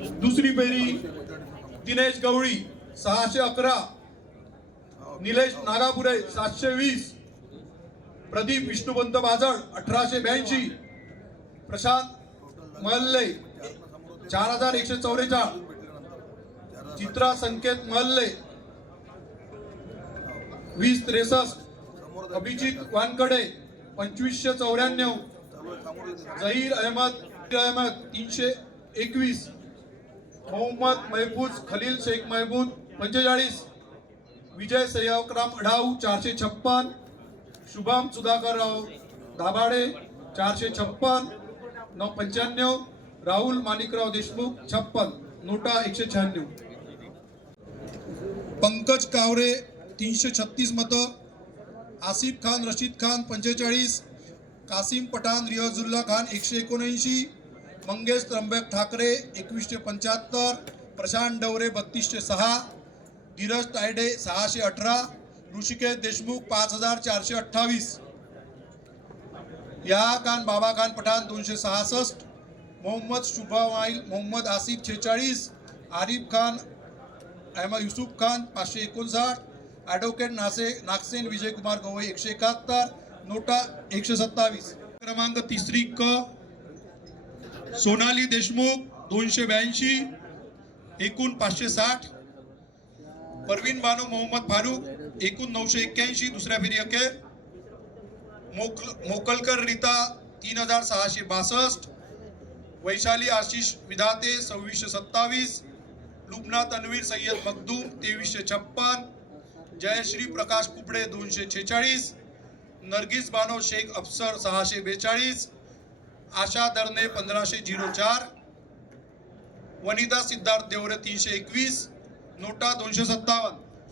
दुसरी फेरी दिनेश गवळी 611, निलेश नागापुरे 720, प्रदीप विष्णुपंत बाजळ 1882, प्रशांत महल्ले 4144, चित्रा संकेत महल्ले 2063, अभिजित वानकडे 2594, जहीर अहमद 321, मोहम्मद महफूज खलील शेख महबूद 45, विजय सयावराम अढाऊ 456, शुभम सुधाकर राव दाभाडे 456, 995, राहुल माणिकराव देशमुख 56, नोटा 196, पंकज कावरे 336 मतं, आसिफ खान रशीद खान 45, कासिम पठाण रियाजुल्ला खान 179, मंगेश त्र्यंबक ठाकरे 2175, प्रशांत डवरे 3206, धीरज तायडे 618, ऋषिकेश देशमुख 5428, या खान बाबा खान पठाण 266, मोहम्मद शुभामाइल मोहम्मद आसिफ 46, आरिफ खान अहमद युसुफ खान 559, ॲडव्होकेट नागसेन विजय कुमार गवई 171, नोटा 127, क्रमांक तिसरी क सोनाली देशमुख 282, एकूण 560, परवीन बानो मोहम्मद फारूक एकूण 981, दुसऱ्या फेरी अखेर, मोकलकर रीता 3662, वैशाली आशिष विधाते 2627, लुबना तन्वीर सय्यद मखदूम 2356, जयश्री प्रकाश कुपडे 246, नरगिस बानो शेख अफसर 642, आशा दरने 1504, वनिता सिद्धार्थ देवरे 321, नोटा 257.